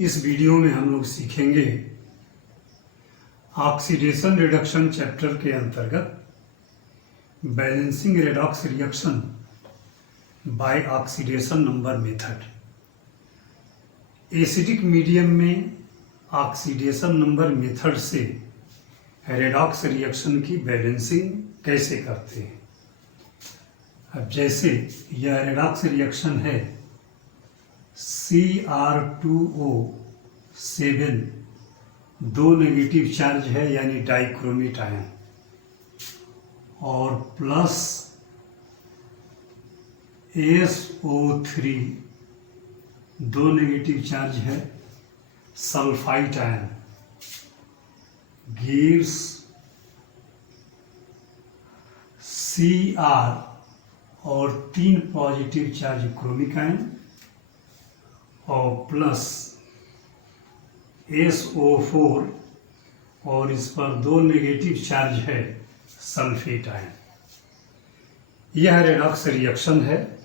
इस वीडियो में हम लोग सीखेंगे ऑक्सीडेशन रिडक्शन चैप्टर के अंतर्गत balancing redox reaction by oxidation number method. Acidic medium में ऑक्सीडेशन नंबर मेथड से रेडॉक्स रिएक्शन की बैलेंसिंग कैसे करते हैं। अब जैसे यह रेडॉक्स रिएक्शन है Cr2O7 दो नेगेटिव चार्ज है यानी डाइक्रोमेट आयन और प्लस SO3 दो नेगेटिव चार्ज है सल्फाइट आयन गिव्स Cr और तीन पॉजिटिव चार्ज क्रोमिक आयन और प्लस SO4 और इस पर दो नेगेटिव चार्ज है सल्फेट आयन। यह रेडॉक्स रिएक्शन है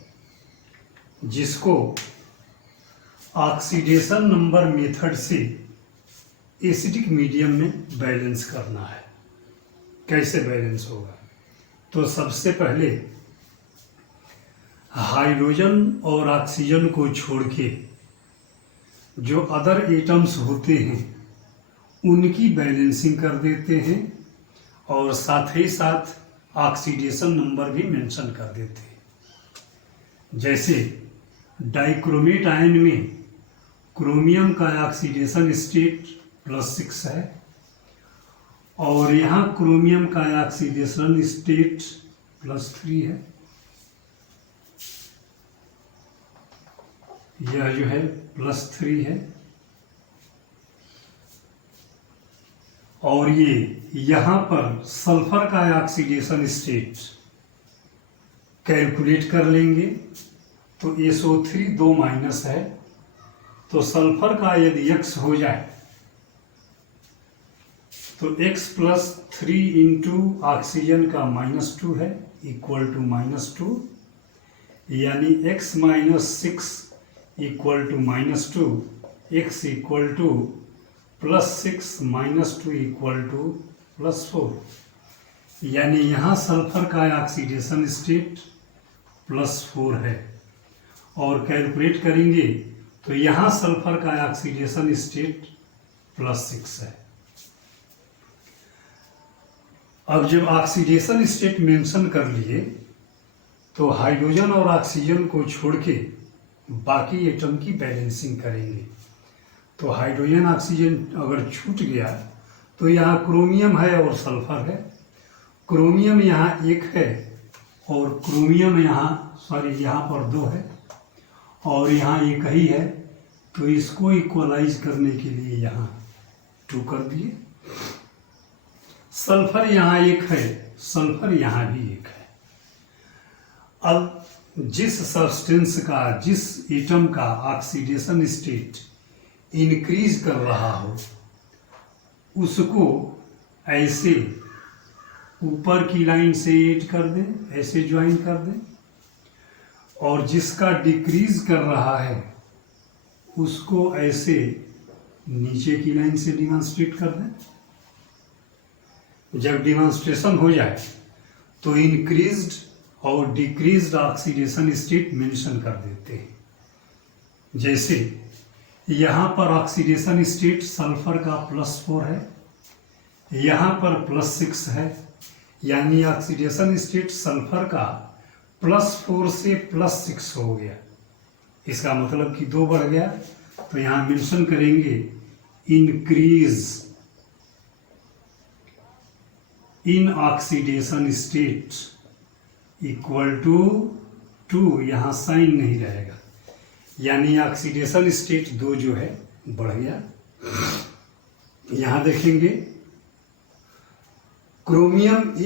जिसको ऑक्सीडेशन नंबर मेथड से एसिडिक मीडियम में बैलेंस करना है। कैसे बैलेंस होगा? तो सबसे पहले हाइड्रोजन और ऑक्सीजन को छोड़ के जो अदर एटम्स होते हैं उनकी बैलेंसिंग कर देते हैं और साथ ही साथ ऑक्सीडेशन नंबर भी मेंशन कर देते हैं। जैसे डाइक्रोमेट आयन में क्रोमियम का ऑक्सीडेशन स्टेट +6 है और यहाँ क्रोमियम का ऑक्सीडेशन स्टेट +3 है। यह जो है +3 है और ये यहाँ पर सल्फर का ऑक्सीडेशन स्टेट कैलकुलेट कर लेंगे तो SO3 2 माइनस है तो सल्फर का यदि X हो जाए तो X +3 इंटू ऑक्सीजन का -2 है इक्वल टू -2 यानी X -6 equal to -2 X equal to +6 -2 equal to +4 यानी यहाँ सल्फर का ऑक्सीडेशन स्टेट +4 है और कैलकुलेट करेंगे तो यहाँ सल्फर का ऑक्सीडेशन स्टेट +6 है। अब जब ऑक्सीडेशन स्टेट मेंशन कर लिए तो हाइड्रोजन और ऑक्सीजन को छोड़ के बाकी एटम की बैलेंसिंग करेंगे। तो हाइड्रोजन ऑक्सीजन अगर छूट गया तो यहाँ क्रोमियम है और सल्फर है। क्रोमियम यहाँ 1 है और क्रोमियम यहाँ पर 2 है और यहाँ 1 ही है तो इसको इक्वलाइज करने के लिए यहाँ 2 कर दिए। सल्फर यहाँ 1 है, सल्फर यहाँ भी 1 है। अब जिस सब्सटेंस का, जिस एटम का ऑक्सीडेशन स्टेट इंक्रीज कर रहा हो उसको ऐसे ऊपर की लाइन से ऐड कर दें, ऐसे ज्वाइन कर दें और जिसका डिक्रीज कर रहा है उसको ऐसे नीचे की लाइन से डिमॉन्स्ट्रेट कर दें। जब डिमॉन्स्ट्रेशन हो जाए तो इंक्रीज्ड और डिक्रीज्ड ऑक्सीडेशन स्टेट मेंशन कर देते हैं। जैसे यहाँ पर ऑक्सीडेशन स्टेट सल्फर का +4 है, यहाँ पर +6 है यानी ऑक्सीडेशन स्टेट सल्फर का +4 से +6 हो गया। इसका मतलब कि 2 बढ़ गया तो यहाँ मेंशन करेंगे increase in oxidation state equal to 2, यहाँ साइन नहीं रहेगा यानी ऑक्सीडेशन स्टेट 2 जो है बढ़ गया। यहाँ देखेंगे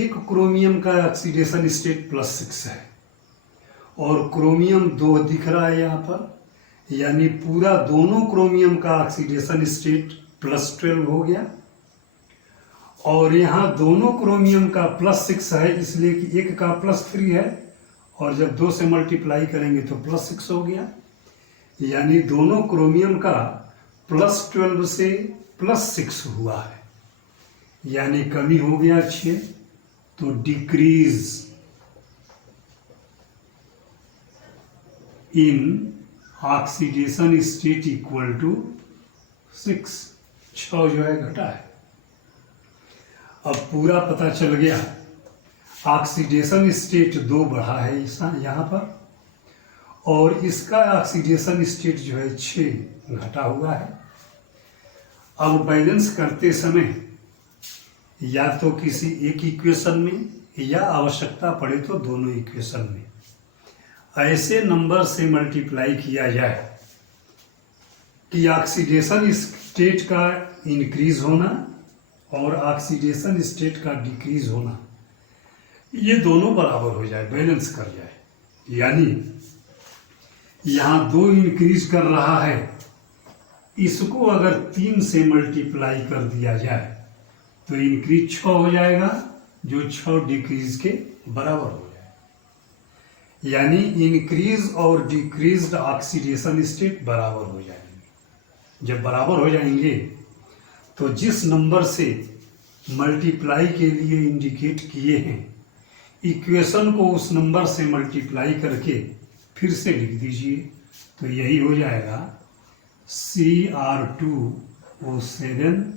एक क्रोमियम का ऑक्सीडेशन स्टेट +6 है और क्रोमियम 2 दिख रहा है यहाँ पर यानी पूरा दोनों क्रोमियम का ऑक्सीडेशन स्टेट +12 हो गया और यहाँ दोनों क्रोमियम का +6 है इसलिए कि एक का +3 है और जब 2 से मल्टीप्लाई करेंगे तो +6 हो गया यानी दोनों क्रोमियम का +12 से +6 हुआ है, यानी कमी हो गया 6, तो decrease in oxidation state equal to 6 जो है घटा है। अब पूरा पता चल गया, ऑक्सीडेशन स्टेट 2 बढ़ा है यहाँ पर, और इसका ऑक्सीडेशन स्टेट जो है 6 घटा हुआ है। अब बैलेंस करते समय या तो किसी एक इक्वेशन में या आवश्यकता पड़े तो दोनों इक्वेशन में ऐसे नंबर से मल्टीप्लाई किया जाए कि ऑक्सीडेशन स्टेट का इंक्रीज होना और ऑक्सीडेशन स्टेट का डिक्रीज होना ये दोनों बराबर हो जाए, बैलेंस कर जाए। यानी यहाँ 2 इंक्रीज कर रहा है, इसको अगर 3 से मल्टीप्लाई कर दिया जाए तो इंक्रीज 6 हो जाएगा, जो 6 डिक्रीज के बराबर हो जाए। यानी इंक्रीज और डिक्रीज्ड ऑक्सीडेशन स्टेट बराबर हो जाएंगे। जब बराबर हो जाएंगे तो जिस नंबर से मल्टीप्लाई के लिए इंडिकेट किए हैं इक्वेशन को उस नंबर से मल्टीप्लाई करके फिर से लिख दीजिए, तो यही हो जाएगा Cr2O7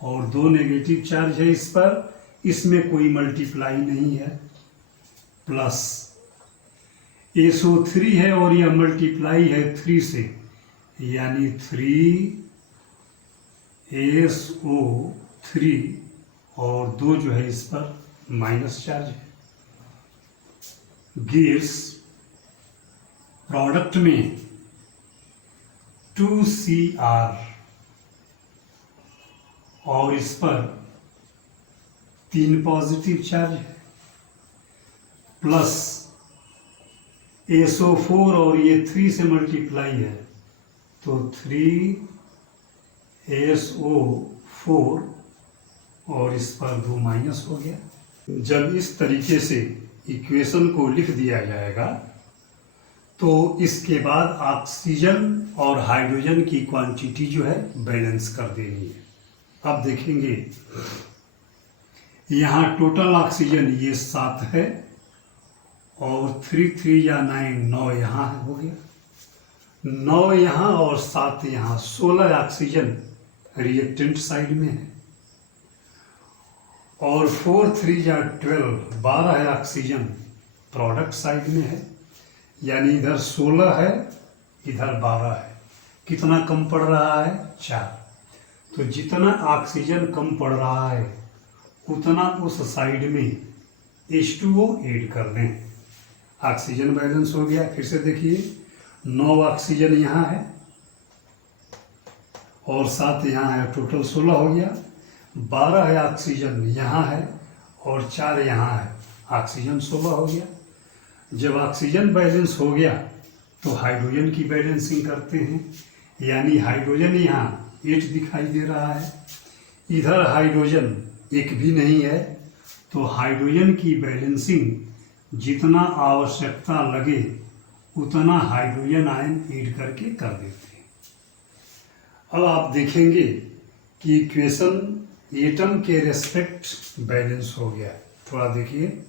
और 2 नेगेटिव चार्ज है इस पर, इसमें कोई मल्टीप्लाई नहीं है, प्लस SO3 है और यह मल्टीप्लाई है 3 से, यानी 3SO3 और 2 जो है इस पर माइनस चार्ज है। गिव्स प्रोडक्ट में 2Cr और इस पर 3 पॉजिटिव चार्ज है, प्लस SO4 और ये 3 से मल्टीप्लाई है तो 3SO4 और इस पर 2 माइनस हो गया। जब इस तरीके से इक्वेशन को लिख दिया जाएगा तो इसके बाद ऑक्सीजन और हाइड्रोजन की क्वांटिटी जो है बैलेंस कर देनी है। अब देखेंगे यहाँ टोटल ऑक्सीजन ये 7 है और 3 या 9 यहाँ हो गया, 9 यहाँ और 7 यहाँ, 16 ऑक्सीजन रिएक्टेंट साइड में है और 4 या 12 ऑक्सीजन प्रोडक्ट साइड में है, यानी इधर 16 है इधर 12 है। कितना कम पड़ रहा है? 4। तो जितना ऑक्सीजन कम पड़ रहा है उतना उस साइड में H2O ऐड कर दें। ऑक्सीजन बैलेंस हो गया। फिर से देखिए 9 ऑक्सीजन यहाँ है और 7 यहाँ है, टोटल 16 हो गया। 12 है ऑक्सीजन यहाँ है और 4 यहाँ है, ऑक्सीजन 16 हो गया। जब ऑक्सीजन बैलेंस हो गया तो हाइड्रोजन की बैलेंसिंग करते हैं, यानी हाइड्रोजन यहाँ 8 दिखाई दे रहा है, इधर हाइड्रोजन एक भी नहीं है, तो हाइड्रोजन की बैलेंसिंग जितना आवश्यकता लगे उतना हाइड्रोजन आयन ऐड करके कर देते हैं। अब आप देखेंगे कि इक्वेशन एटम के रेस्पेक्ट बैलेंस हो गया। थोड़ा देखिए,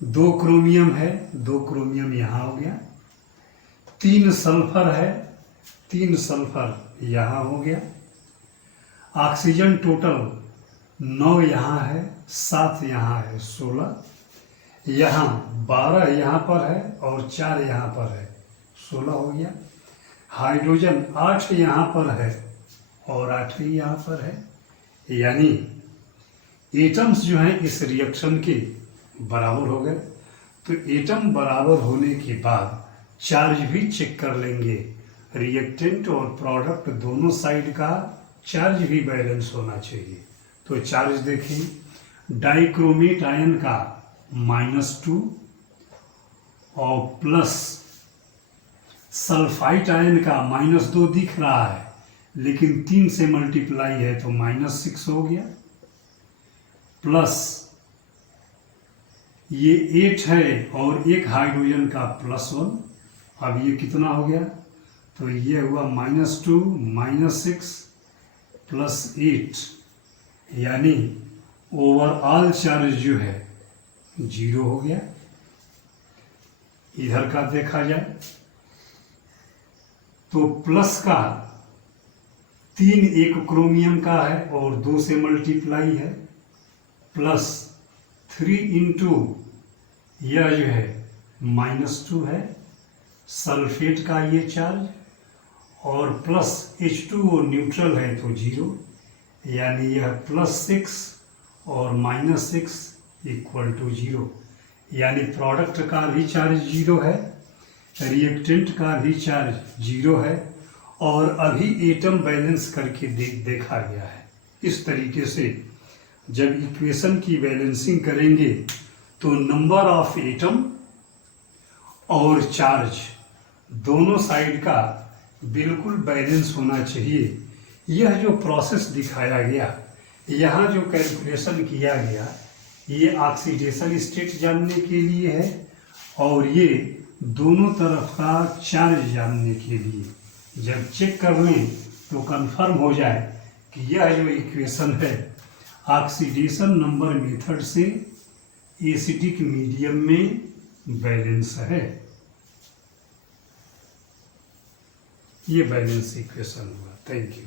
2 क्रोमियम है, 2 क्रोमियम यहाँ हो गया, 3 सल्फर है, 3 सल्फर यहाँ हो गया। ऑक्सीजन टोटल 9 यहाँ है, 7 यहाँ है, 16 यहाँ, 12 यहाँ पर है और 4 यहाँ पर है, 16 हो गया। हाइड्रोजन 8 यहाँ पर है और 8 ही यहाँ पर है, यानी एटम्स जो हैं इस रिएक्शन के बराबर हो गए। तो एटम बराबर होने के बाद चार्ज भी चेक कर लेंगे, रिएक्टेंट और प्रोडक्ट दोनों साइड का चार्ज भी बैलेंस होना चाहिए। तो चार्ज देखिए, डाइक्रोमेट आयन का -2 और प्लस सल्फाइट आयन का -2 दिख रहा है, लेकिन 3 से मल्टीप्लाई है तो -6 हो गया, प्लस ये 8 है और एक हाइड्रोजन का +1, अब ये कितना हो गया तो ये हुआ -2 -6 +8, यानी ओवरऑल चार्ज जो है 0 हो गया। इधर का देखा जाए तो प्लस का 3 एक क्रोमियम का है और 2 से मल्टीप्लाई है, +3 इंटू यह जो है -2 है सल्फेट का ये चार्ज, और प्लस H2O न्यूट्रल है तो 0, यानी यह +6 और -6 = 0, यानी प्रोडक्ट का भी चार्ज 0 है, रिएक्टेंट का भी चार्ज 0 है, और अभी एटम बैलेंस करके देखा गया है। इस तरीके से जब इक्वेशन की बैलेंसिंग करेंगे तो नंबर ऑफ एटम और चार्ज दोनों साइड का बिल्कुल बैलेंस होना चाहिए। यह जो प्रोसेस दिखाया गया, यहाँ जो कैलकुलेशन किया गया, ये ऑक्सीडेशन स्टेट जानने के लिए है और ये दोनों तरफ का चार्ज जानने के लिए। जब चेक कर लें तो कंफर्म हो जाए कि यह जो इक्वेशन है ऑक्सीडेशन नंबर मेथड से एसिडिक मीडियम में बैलेंस है। ये बैलेंस इक्वेशन हुआ। Thank you.